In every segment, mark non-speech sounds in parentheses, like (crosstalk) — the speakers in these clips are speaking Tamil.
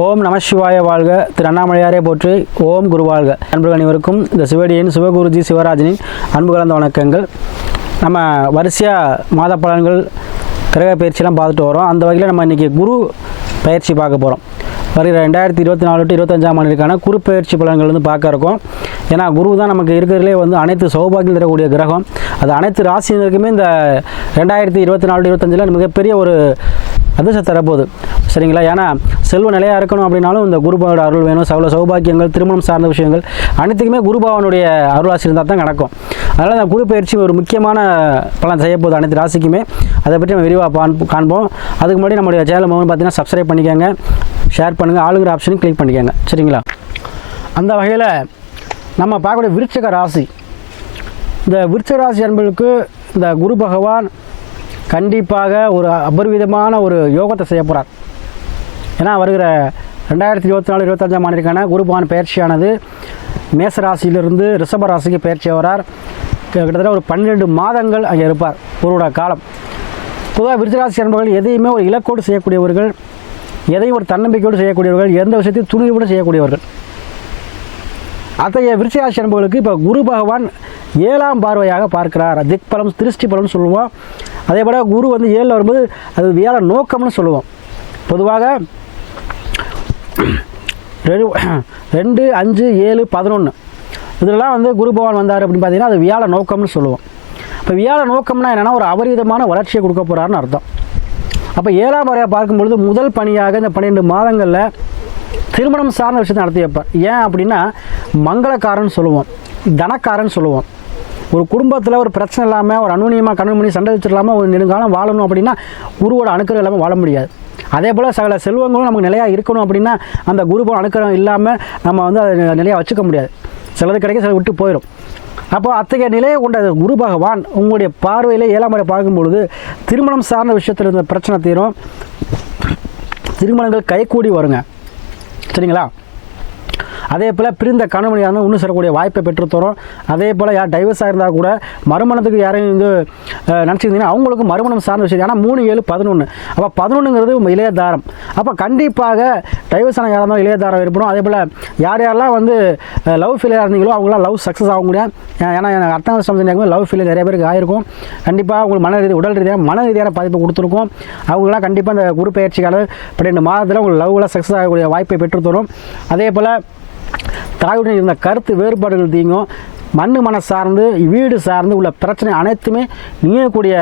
ஓம் நம சிவாய வாழ்க. திரு அண்ணாமலையாரே போற்றி ஓம் குரு வாழ்க. அன்புகள் அனைவருக்கும் இந்த சிவடியின் சிவகுருஜி சிவராஜனின் அன்பு கலந்த வணக்கங்கள். நம்ம வரிசையாக மாத பலன்கள் கிரக பயிற்சியெல்லாம் பார்த்துட்டு வரோம். அந்த வகையில் நம்ம இன்றைக்கி குரு பயிற்சி பார்க்க போகிறோம் வருகிற ரெண்டாயிரத்தி இருபத்தி நாலு டு இருபத்தஞ்சாம் ஆண்டுக்கான குரு பயிற்சி பலன்கள் வந்து பார்க்க இருக்கோம். ஏன்னா குரு தான் நமக்கு இருக்கிறதுலே வந்து அனைத்து சௌபாகியம் தரக்கூடிய கிரகம். அது அனைத்து ராசினருக்குமே இந்த ரெண்டாயிரத்தி இருபத்தி நாலு இருபத்தஞ்சில் மிகப்பெரிய ஒரு அதிர்ஷ்ட தரப்போகுது. சரிங்களா? ஏன்னா செல்வ நிலையாக இருக்கணும் அப்படின்னாலும் இந்த குருபாவோட அருள் வேணும். சகல சௌபாக்கியங்கள் திருமணம் சார்ந்த விஷயங்கள் அனைத்துக்குமே குருபாவனுடைய அருளாசி இருந்தால் தான் நடக்கும். அதனால் அந்த குரு பயிற்சி ஒரு முக்கியமான பலன் செய்யப்போகுது அனைத்து ராசிக்குமே. அதை பற்றி நம்ம விரிவாக பான் காண்போம். அதுக்கு முன்னாடி நம்மளுடைய சேனல் மூலம் பார்த்தீங்கன்னா சப்ஸ்கிரைப் பண்ணிக்கோங்க. ஷேர் பண்ணுங்கள் ஆளுங்கிற ஆப்ஷனையும் கிளிக் பண்ணிக்கோங்க. சரிங்களா? அந்த வகையில் நம்ம பார்க்கக்கூடிய விருச்சக ராசி. இந்த விருச்சக ராசி என்பதற்கு இந்த குரு பகவான் கண்டிப்பாக ஒரு அபரிவிதமான ஒரு யோகத்தை செய்ய போகிறார் ஏன்னா வருகிற ரெண்டாயிரத்தி இருபத்தி நாலு இருபத்தஞ்சாம் ஆண்டிற்கான குருபான் பயிற்சியானது மேச ராசியிலிருந்து ரிஷப ராசிக்கு பயிற்சி வரார் கிட்டத்தட்ட ஒரு பன்னிரெண்டு மாதங்கள் அங்கே இருப்பார் ஒருவோட காலம். பொதுவாக விருச்சராசி அன்பர்கள் எதையுமே ஒரு இலக்கோடு செய்யக்கூடியவர்கள் எதையும் ஒரு தன்னம்பிக்கையோடு செய்யக்கூடியவர்கள் எந்த விஷயத்தையும் துணிவோடு செய்யக்கூடியவர்கள். அத்தகைய விருச்சிராசி அன்பர்களுக்கு இப்போ குரு பகவான் ஏழாம் பார்வையாக பார்க்கிறார். திக்பலம் திருஷ்டி பலம்னு சொல்லுவோம். அதே போல் குரு வந்து ஏழில் வரும்போது அது வேலை நோக்கம்னு சொல்லுவோம். பொதுவாக ரெண்டு ரெண்டு அஞ்சு ஏழு பதினொன்று இதெல்லாம் வந்து குரு பகவான் வந்தார் அப்படின்னு பார்த்தீங்கன்னா அது வியாழ நோக்கம்னு சொல்லுவோம். இப்போ வியாழ நோக்கம்னா என்னென்னா ஒரு அபரிதமான வளர்ச்சியை கொடுக்க போகிறாருன்னு அர்த்தம். அப்போ ஏழாம் முறையாக பார்க்கும்பொழுது முதல் பணியாக இந்த பன்னிரெண்டு மாதங்களில் திருமணம் சார்ந்த விஷயத்தை நடத்தி வைப்பார் ஏன் அப்படின்னா மங்களக்காரன் சொல்லுவோம் தனக்காரன் சொல்லுவோம். ஒரு குடும்பத்தில் ஒரு பிரச்சனை இல்லாமல் ஒரு அனுநியமாக கண்ணு பண்ணி சண்டை வச்சிடலாமல் ஒரு நெடுங்காலம் வாழணும் அப்படின்னா குருவோட அணுக்கரம் இல்லாமல் வாழ முடியாது. அதே போல் சகல செல்வங்களும் நமக்கு நிலையாக இருக்கணும் அப்படின்னா அந்த குருவோட அணுக்கிறம் இல்லாமல் நம்ம வந்து அதை நிலையாக வச்சுக்க முடியாது. சிலது கிடைக்க சில விட்டு போயிடும் அப்போ அத்தகைய நிலையை கொண்ட குரு பகவான் உங்களுடைய பார்வையில் ஏழாம் முறை பார்க்கும் பொழுது திருமணம் சார்ந்த விஷயத்தில் இருந்த பிரச்சனை தீரும். திருமணங்கள் கைகூடி வருங்க. சரிங்களா? அதே போல் பிரிந்த கணவனியாக இருந்தால் இன்னும் சேரக்கூடிய வாய்ப்பை பெற்றுத்தரோம். அதே போல் யார் டைவர்ஸ் ஆகிருந்தால் கூட மறுமணத்துக்கு யாரையும் வந்து நினச்சிருந்தீங்கன்னா அவங்களுக்கும் மறுமணம் சார்ந்த விஷயம். ஏன்னா மூணு ஏழு பதினொன்று அப்போ பதினொன்றுங்கிறது இளைய தாரம். அப்போ கண்டிப்பாக டைவர்ஸ் ஆன யாராக இருந்தாலும் இளைய தாரம் ஏற்படும். அதே போல் யார் யாரெல்லாம் வந்து லவ் ஃபெயிலியர் இருந்தீங்களோ அவங்களாம் லவ் சக்ஸஸ் ஆக முடியாது. ஏன்னா எனக்கு அர்த்தம் சம்பந்தம் லவ் ஃபெயிலியர் நிறைய பேருக்கு ஆயிருக்கும். கண்டிப்பாக உங்களுக்கு மன ரீதி உடல் ரீதியாக மன ரீதியான பாதிப்பு கொடுத்துருக்கும். அவங்களாம் கண்டிப்பாக அந்த குரு பயிற்சிக்கான பன்னெண்டு மாதத்தில் உங்களுக்கு லவ்வில் சக்ஸஸ் ஆகக்கூடிய வாய்ப்பை பெற்றுத்தரும். அதே போல் தாயுடன் இருந்த கருத்து வேறுபாடுகள் தீங்கும் மண் மன சார்ந்து வீடு சார்ந்து உள்ள பிரச்சனை அனைத்துமே நீங்கக்கூடிய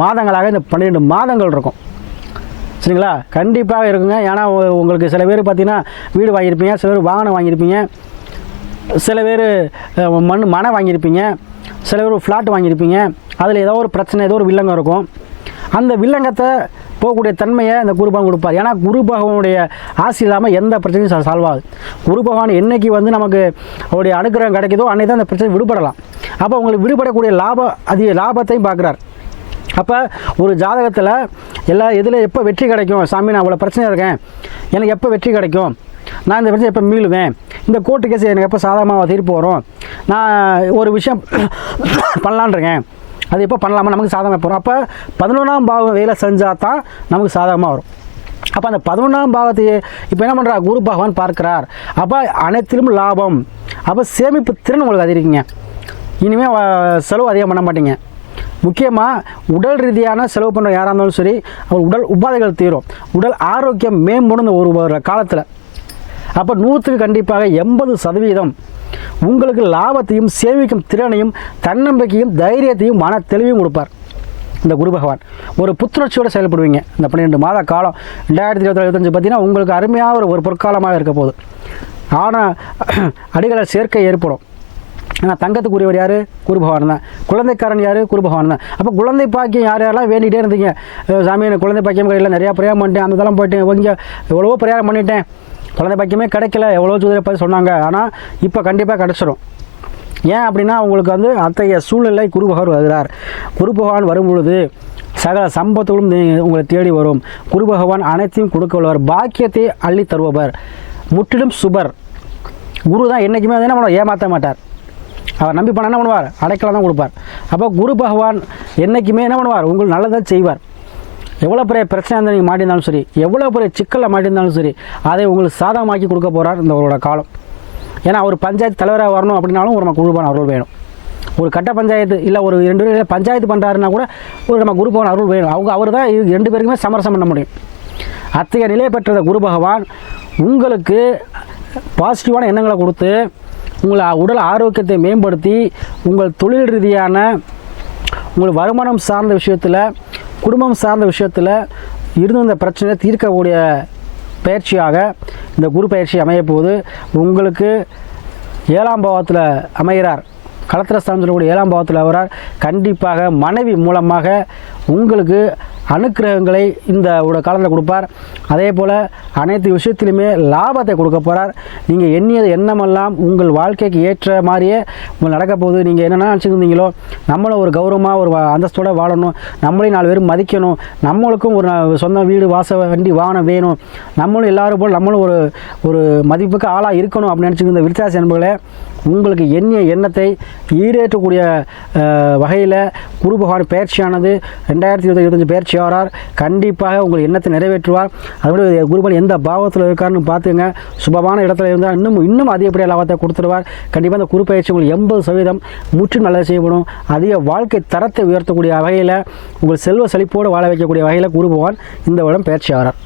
மாதங்களாக இந்த பன்னிரெண்டு மாதங்கள் இருக்கும். சரிங்களா? கண்டிப்பாக இருக்குங்க. ஏன்னா உங்களுக்கு சில பேர் பார்த்தீங்கன்னா வீடு வாங்கியிருப்பீங்க சில பேர் வாகனம் வாங்கியிருப்பீங்க சில பேர் மண் மனை வாங்கியிருப்பீங்க சில பேர் ஃப்ளாட் வாங்கியிருப்பீங்க அதில் ஏதோ ஒரு பிரச்சனை ஏதோ ஒரு வில்லங்கம் இருக்கும். அந்த வில்லங்கத்தை போகக்கூடிய தன்மையை அந்த குரு பகவான் கொடுப்பார். ஏன்னா குரு பகவானுடைய ஆசி இல்லாமல் எந்த பிரச்சனையும் சா- சால்வ் ஆகுது குரு பகவான் என்னைக்கு வந்து நமக்கு அவருடைய அனுகிரகம் கிடைக்குதோ அன்னைக்கு தான் அந்த பிரச்சனை விடுபடலாம். அப்போ உங்களுக்கு விடுபடக்கூடிய லாபம் அதிக லாபத்தையும் பார்க்குறார். அப்போ ஒரு ஜாதகத்தில் எல்லா இதில் எப்போ வெற்றி கிடைக்கும்? சாமி நான் அவ்வளோ பிரச்சனை இருக்கேன். எனக்கு எப்போ வெற்றி கிடைக்கும்? நான் இந்த பிரச்சனை எப்போ மீளுவேன்? இந்த கோர்ட்டு கேஸ் எனக்கு எப்போ சாதகமாக தீர்ப்பு வரும்? நான் ஒரு விஷயம் (coughs) பண்ணலான்றேங்க இருக்கேன். அது எப்போ பண்ணலாமா? நமக்கு சாதகமாக போகிறோம் அப்போ பதினொன்றாம் பாவம் வேலை செஞ்சால் தான் நமக்கு சாதகமாக வரும். அப்போ அந்த பதினொன்றாம் பாகத்தையே இப்போ என்ன பண்ணுறா குரு பகவான் பார்க்கிறார். அப்போ அனைத்திலும் லாபம். அப்போ சேமிப்பு திறன் உங்களுக்கு அதிகரிக்குங்க. இனிமேல் செலவு அதிகம் பண்ண மாட்டீங்க. முக்கியமாக உடல் ரீதியான செலவு பண்ணுற யாராக இருந்தாலும் சரி அவர் உடல் உபாதைகள் தீரும். உடல் ஆரோக்கியம் மேம்படும் இந்த ஒரு ஒரு காலத்தில். அப்போ நூற்றுக்கு கண்டிப்பாக எண்பது சதவீதம் உங்களுக்கு லாபத்தையும் சேமிக்கும் திறனையும் தன்னம்பிக்கையும் தைரியத்தையும் மன தெளிவையும் கொடுப்பார். இந்த குரு பகவான். ஒரு புத்துணர்ச்சியோடு செயல்படுவீங்க. இந்த பன்னிரெண்டு மாத காலம் ரெண்டாயிரத்தி இருபத்தி இருபத்தஞ்சு பார்த்தீங்கன்னா உங்களுக்கு அருமையாக ஒரு ஒரு பொற்காலமாக இருக்க போகுது. ஆனால் (clears throat) அடிகளை சேர்க்கை ஏற்படும். ஆனால் தங்கத்துக்குரியவர் யார்? குரு பகவான் தான். குழந்தைக்காரன் யார்? குரு பகவான் தான். அப்போ குழந்தை பாக்கியம் யார் யாரெல்லாம் வேண்டிகிட்டே இருந்தீங்க? அஹ் சாமி எனக்கு குழந்தை பாக்கியம் கிடைக்கல நிறையா பிரயாணம் பண்ணிட்டேன் அந்த தளம் போயிட்டேன் இங்கே எவ்வளவோ பிரயாணம் பண்ணிட்டேன். குழந்தை பாக்கியமே கிடைக்கல. எவ்வளோ ஜோதிட பற்றி சொன்னாங்க. ஆனால் இப்போ கண்டிப்பாக கிடச்சிரும். ஏன் அப்படின்னா அவங்களுக்கு வந்து அத்தகைய சூழ்நிலை குரு பகவான் வருகிறார். குரு பகவான் வரும்பொழுது சகல சம்பத்துகளும் உங்களை தேடி வரும். குரு பகவான் அனைத்தையும் கொடுக்க உள்ளவர். பாக்கியத்தை அள்ளி தருபவர். முற்றிலும் சுபர். குரு தான் என்றைக்குமே வந்து என்ன பண்ணுவார்? ஏமாற்ற மாட்டார். அவர் நம்பி பண்ண என்ன பண்ணுவார்? அடைக்கலாம் தான் கொடுப்பார். அப்போ குரு பகவான் என்றைக்குமே என்ன பண்ணுவார்? உங்களுக்கு நல்லதாக செய்வார். எவ்வளோ பெரிய பிரச்சனை இருந்தால் நீங்கள் மாட்டியிருந்தாலும் சரி எவ்வளோ பெரிய சிக்கலில் மாட்டியிருந்தாலும் சரி அதை உங்களுக்கு சாதகமாக்கி கொடுக்க போகிறார் இந்த அவரோட காலம். ஏன்னா அவர் பஞ்சாயத்து தலைவராக வரணும் அப்படின்னாலும் ஒரு நம்ம குருபான அருள் வேணும். ஒரு கட்ட பஞ்சாயத்து இல்லை ஒரு ரெண்டு பேர் பஞ்சாயத்து பண்ணுறாருன்னா கூட ஒரு நம்ம குருபான அருள் வேணும். அவங்க அவர் தான் ரெண்டு பேருக்குமே சமரசம் பண்ண முடியும். அத்தகைய நிலை பெற்ற குரு பகவான் உங்களுக்கு பாசிட்டிவான எண்ணங்களை கொடுத்து உங்களை உடல் ஆரோக்கியத்தை மேம்படுத்தி உங்கள் தொழில் ரீதியான உங்கள் வருமானம் சார்ந்த விஷயத்தில் குடும்பம் சார்ந்த விஷயத்தில் இருந்து இந்த பிரச்சனையை தீர்க்கக்கூடிய பயிற்சியாக இந்த குரு பயிற்சி அமையப்போது உங்களுக்கு ஏழாம் பாவத்தில் அமைகிறார் களத்திரஸ்தானம் சொல்லக்கூடிய ஏழாம் பாவத்தில் அவரார் கண்டிப்பாக மனைவி மூலமாக உங்களுக்கு அனுக்கிரகங்களை இந்த ஒரு காலத்தில் கொடுப்பார். அதே போல் அனைத்து விஷயத்திலுமே லாபத்தை கொடுக்க போகிறார் நீங்கள் எண்ணியது எண்ணமெல்லாம் உங்கள் வாழ்க்கைக்கு ஏற்ற மாதிரியே உங்கள் நடக்க போகுது. நீங்கள் என்னென்ன நினச்சிருந்தீங்களோ நம்மளும் ஒரு கௌரவமாக ஒரு அந்தஸ்தோடு வாழணும். நம்மளையும் நாலு பேர் மதிக்கணும். நம்மளுக்கும் ஒரு சொந்த வீடு வாச வண்டி வாகனம் வேணும். நம்மளும் எல்லாரும் போல் நம்மளும் ஒரு ஒரு மதிப்புக்கு ஆளாக இருக்கணும் அப்படின்னு நினச்சிருந்த விருத்தாசி அன்பர்களே உங்களுக்கு எண்ணிய எண்ணத்தை ஈடேற்றக்கூடிய வகையில் குரு பகவான் பயிற்சியானது ரெண்டாயிரத்தி இருபத்தி இருபத்தஞ்சு பயிற்சி ஆகிறார் கண்டிப்பாக உங்கள் எண்ணத்தை நிறைவேற்றுவார். அதோட குருபன் எந்த பாவத்தில் இருக்காருன்னு பார்த்துங்க. சுபமான இடத்துல இருந்தால் இன்னும் இன்னும் அதிகப்படியாக லாபத்தை கொடுத்துருவார் கண்டிப்பாக அந்த குரு பயிற்சி உங்களுக்கு எண்பது சதவீதம் முற்றிலும் நல்லது செய்யப்படும். அதிக வாழ்க்கை தரத்தை உயர்த்தக்கூடிய வகையில் உங்கள் செல்வ செழிப்போடு வாழ வைக்கக்கூடிய வகையில் குரு பகவான் இந்த வருடம் பயிற்சி ஆகிறார்